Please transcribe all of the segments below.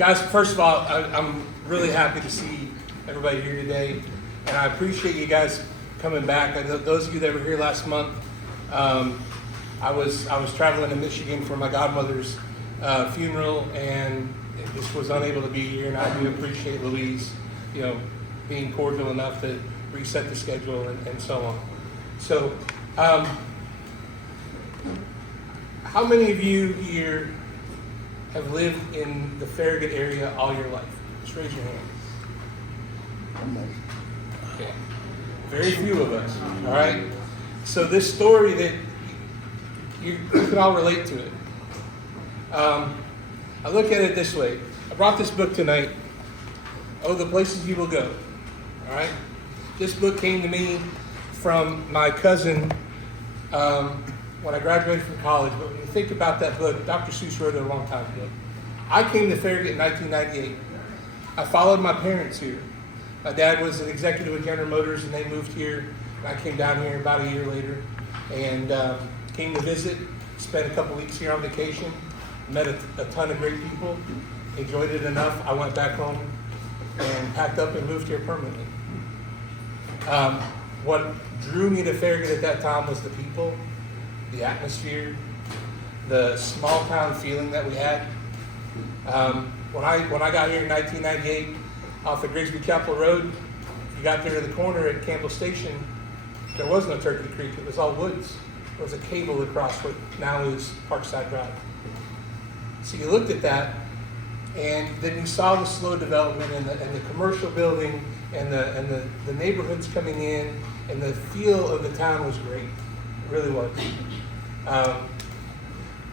Guys, first of all, I'm really happy to see everybody here today, and I appreciate you guys coming back. I know those of you that were here last month, I was traveling to Michigan for my godmother's funeral, and just was unable to be here. And I do appreciate Louise, being cordial enough to reset the schedule and so on. So, how many of you here have lived in the Farragut area all your life? Just raise your hand. Okay. Very few of us, all right? So this story that you can all relate to it. I look at it this way. I brought this book tonight, Oh, the Places You Will Go, all right? This book came to me from my cousin when I graduated from college. But when you think about that book, Dr. Seuss wrote it a long time ago. I came to Farragut in 1998. I followed my parents here. My dad was an executive with General Motors, and they moved here. And I came down here about a year later and came to visit, spent a couple weeks here on vacation, met a ton of great people, enjoyed it enough. I went back home and packed up and moved here permanently. What drew me to Farragut at that time was the people, the atmosphere, the small town feeling that we had. When I got here in 1998 off of Grigsby Chapel Road, you got there to the corner at Campbell Station, there was no Turkey Creek, it was all woods. There was a cable across what now is Parkside Drive. So you looked at that, and then you saw the slow development and the commercial building and the neighborhoods coming in, and the feel of the town was great. It really was.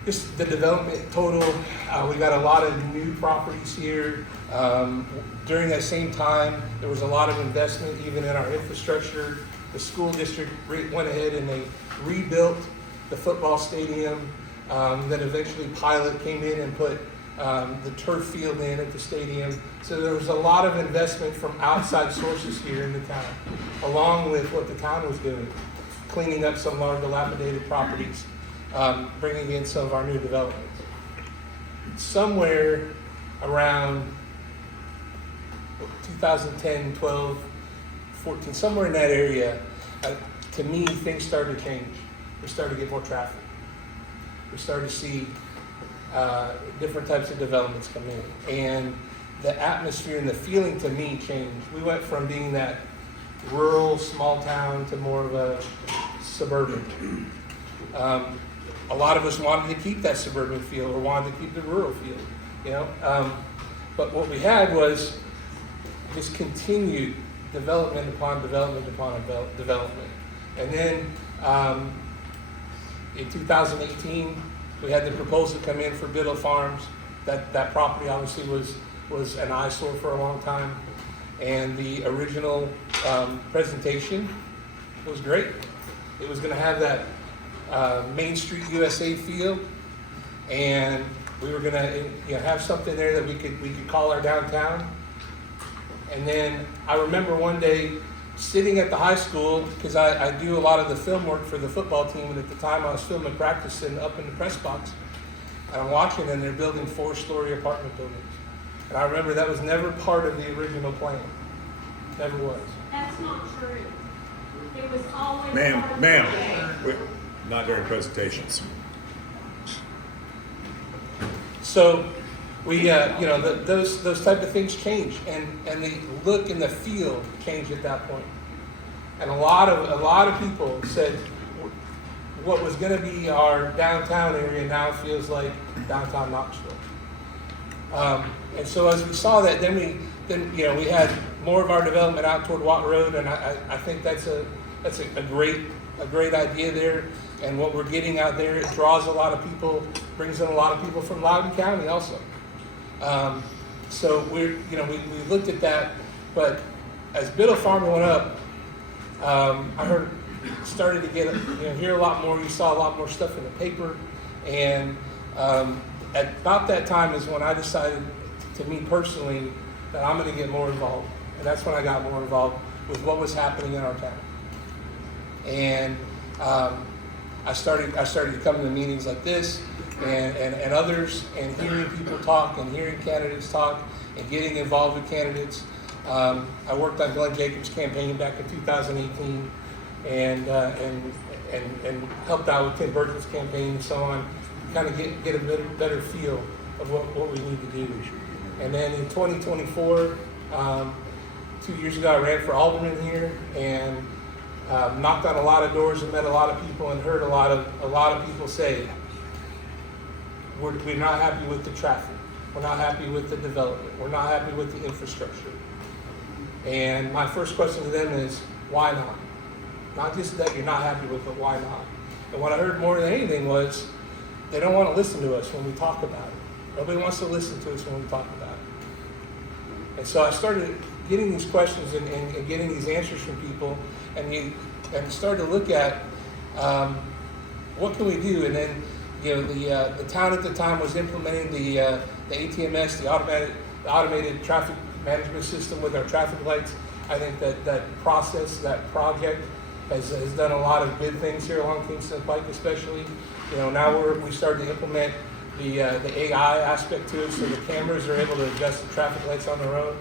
Just the development total, we got a lot of new properties here. During that same time, there was a lot of investment even in our infrastructure. The school district went ahead and they rebuilt the football stadium. Then eventually Pilot came in and put the turf field in at the stadium. So there was a lot of investment from outside sources here in the town, along with what the town was doing, cleaning up some of our dilapidated properties, bringing in some of our new developments. Somewhere around 2010, 12, 14, somewhere in that area, to me, things started to change. We started to get more traffic. We started to see different types of developments come in. And the atmosphere and the feeling to me changed. We went from being that rural, small town to more of a suburban. A lot of us wanted to keep that suburban feel or wanted to keep the rural feel, But what we had was this continued development upon development upon development. And then in 2018, we had the proposal come in for Biddle Farms. That property obviously was an eyesore for a long time. And the original presentation was great. It was going to have that Main Street USA feel, and we were going to have something there that we could call our downtown. And then I remember one day sitting at the high school, because I do a lot of the film work for the football team, and at the time I was filming practice up in the press box, and I'm watching, and they're building 4-story apartment buildings. And I remember that was never part of the original plan. Never was. That's not true. It was always Ma'am, not during presentations. So we, those type of things change, and the look and the feel changed at that point. And a lot of people said what was going to be our downtown area now feels like downtown Knoxville. And so as we saw that, then we had more of our development out toward Watt Road, and I think that's a great idea there. And what we're getting out there, it draws a lot of people, brings in a lot of people from Loudoun County also. So we looked at that, but as Biddle Farm went up, I started to hear a lot more. You saw a lot more stuff in the paper, and at about that time is when I decided, to me personally, that I'm going to get more involved, and that's when I got more involved with what was happening in our town. And I started to come to meetings like this and others, and hearing people talk and hearing candidates talk and getting involved with candidates. I worked on Glenn Jacobs' campaign back in 2018 and helped out with Tim Burton's campaign and so on, kind of get a better feel of what we need to do. And then in 2024, 2 years ago, I ran for alderman here and knocked on a lot of doors and met a lot of people and heard a lot of people say, we're not happy with the traffic. We're not happy with the development. We're not happy with the infrastructure. And my first question to them is, why not? Not just that you're not happy with it, why not? And what I heard more than anything was, they don't want to listen to us when we talk about it. Nobody wants to listen to us when we talk about it. And so I started getting these questions and getting these answers from people, and started to look at what can we do. And then, the town at the time was implementing the ATMS, the automated traffic management system with our traffic lights. I think that process, that project, has done a lot of good things here along Kingston Pike, especially. Now we started to implement the AI aspect to it, so the cameras are able to adjust the traffic lights on their own.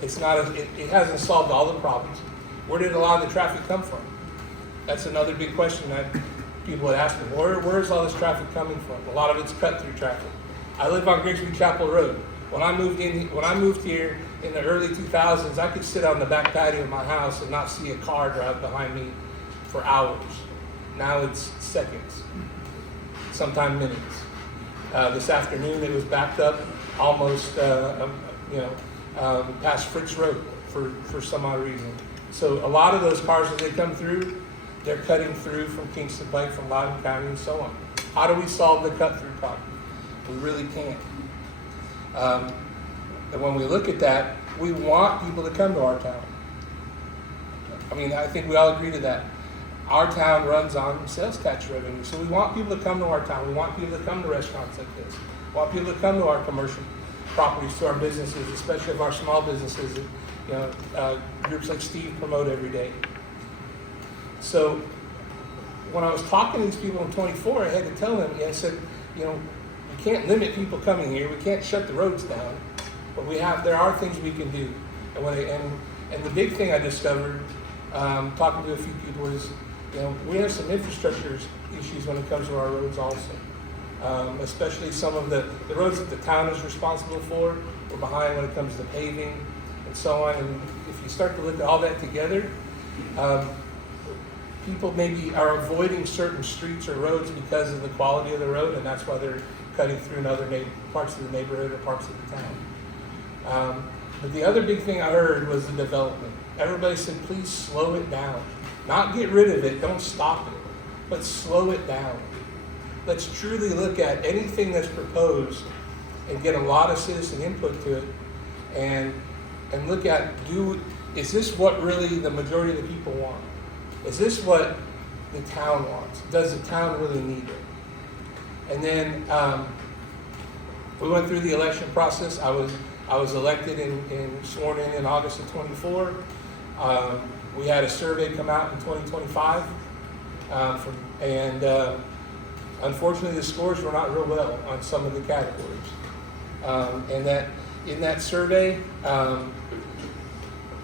It hasn't solved all the problems. Where did a lot of the traffic come from? That's another big question that people would ask me. Where's all this traffic coming from? A lot of it's cut-through traffic. I live on Grigsby Chapel Road. When I moved here in the early 2000s, I could sit on the back patio of my house and not see a car drive behind me for hours. Now it's seconds, sometimes minutes. This afternoon it was backed up almost, past Fritz Road for some odd reason. So a lot of those cars, as they come through, they're cutting through from Kingston Pike, from Loudoun County, and so on. How do we solve the cut-through problem? We really can't. And when we look at that, we want people to come to our town. I think we all agree to that. Our town runs on sales tax revenue, so we want people to come to our town. We want people to come to restaurants like this. We want people to come to our commercial properties, to our businesses, especially of our small businesses that groups like Steve promote every day. So when I was talking to these people in 24, I had to tell them, I said, we can't limit people coming here. We can't shut the roads down, but there are things we can do. And the big thing I discovered, talking to a few people, is we have some infrastructure issues when it comes to our roads also. Especially some of the roads that the town is responsible for. We're behind when it comes to paving and so on. And if you start to look at all that together, people maybe are avoiding certain streets or roads because of the quality of the road, and that's why they're cutting through in other parts of the neighborhood or parts of the town. But the other big thing I heard was the development. Everybody said, please slow it down. Not get rid of it, don't stop it, but slow it down. Let's truly look at anything that's proposed and get a lot of citizen input to it, and look at, is this what really the majority of the people want? Is this what the town wants? Does the town really need it? And then we went through the election process. I was elected and sworn in August of 24. We had a survey come out in 2025, unfortunately the scores were not real well on some of the categories. And that in that survey, an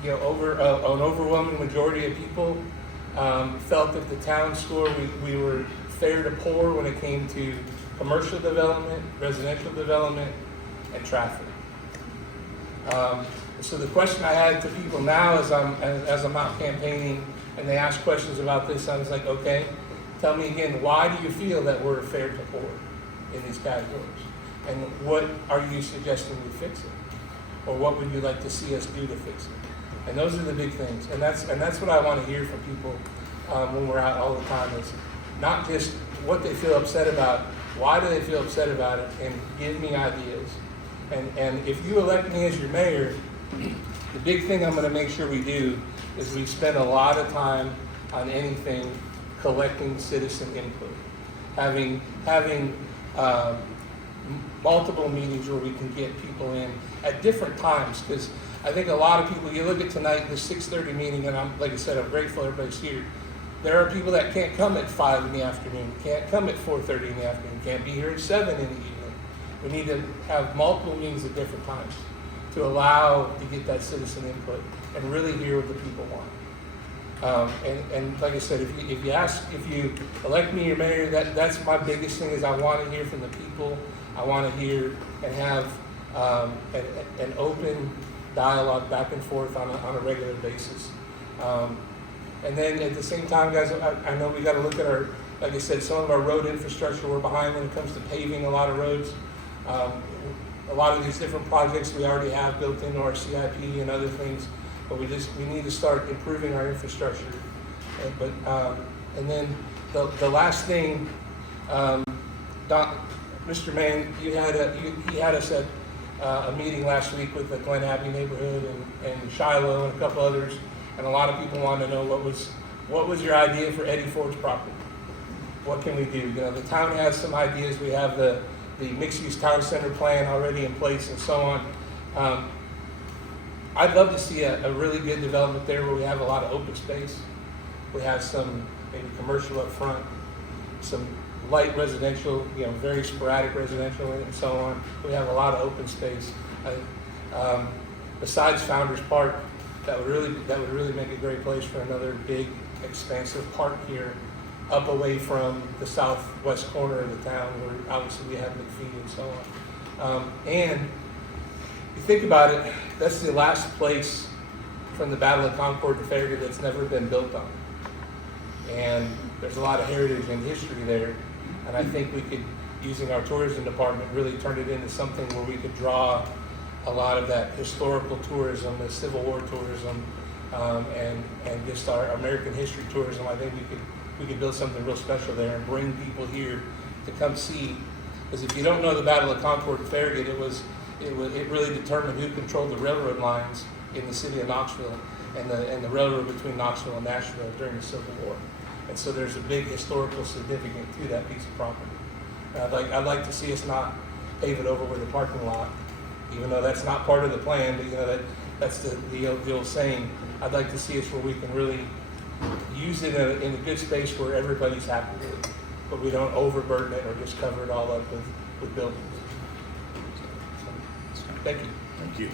overwhelming majority of people felt that the town score, we were fair to poor when it came to commercial development, residential development, and traffic. So the question I had to people now as I'm out campaigning and they ask questions about this, I was like, okay, tell me again, why do you feel that we're fair to poor in these categories? And what are you suggesting we fix it? Or what would you like to see us do to fix it? And those are the big things. And that's what I want to hear from people when we're out all the time, is not just what they feel upset about, why do they feel upset about it, and give me ideas. And if you elect me as your mayor, the big thing I'm going to make sure we do is we spend a lot of time on anything collecting citizen input, having multiple meetings where we can get people in at different times, because I think a lot of people, you look at tonight, the 6:30 meeting, and like I said, I'm grateful everybody's here. There are people that can't come at 5 in the afternoon, can't come at 4:30 in the afternoon, can't be here at 7 in the evening. We need to have multiple meetings at different times to allow to get that citizen input and really hear what the people want. And like I said, if you elect me your mayor, that's my biggest thing is I want to hear from the people. I want to hear and have an open dialogue back and forth on a regular basis. And then at the same time, guys, I know we got to look at our, like I said, some of our road infrastructure. We're behind when it comes to paving a lot of roads. A lot of these different projects we already have built into our CIP and other things, but we need to start improving our infrastructure. And then the last thing, Mr. Mann, he had us at a meeting last week with the Glen Abbey neighborhood and Shiloh and a couple others, and a lot of people wanted to know what was your idea for Eddie Ford's property? What can we do? You know, the town has some ideas. We have the mixed-use town center plan already in place and so on. I'd love to see a really good development there where we have a lot of open space. We have some maybe commercial up front, some light residential, you know, very sporadic residential and so on. We have a lot of open space. Besides Founders Park, that would really make a great place for another big, expansive park here, up away from the southwest corner of the town where obviously we have McPhee and so on. And you think about it, that's the last place from the Battle of Concord to Farragut that's never been built on. And there's a lot of heritage and history there. And I think we could, using our tourism department, really turn it into something where we could draw a lot of that historical tourism, the Civil War tourism, and just our American history tourism. I think we could build something real special there and bring people here to come see. Because if you don't know the Battle of Concord and Farragut, it really determined who controlled the railroad lines in the city of Knoxville and the railroad between Knoxville and Nashville during the Civil War. And so there's a big historical significance to that piece of property. I'd like to see us not pave it over with a parking lot, even though that's not part of the plan, but you know, that's the old saying. I'd like to see us where we can really use it in a good space where everybody's happy with it, but we don't overburden it or just cover it all up with buildings. So, thank you. Thank you.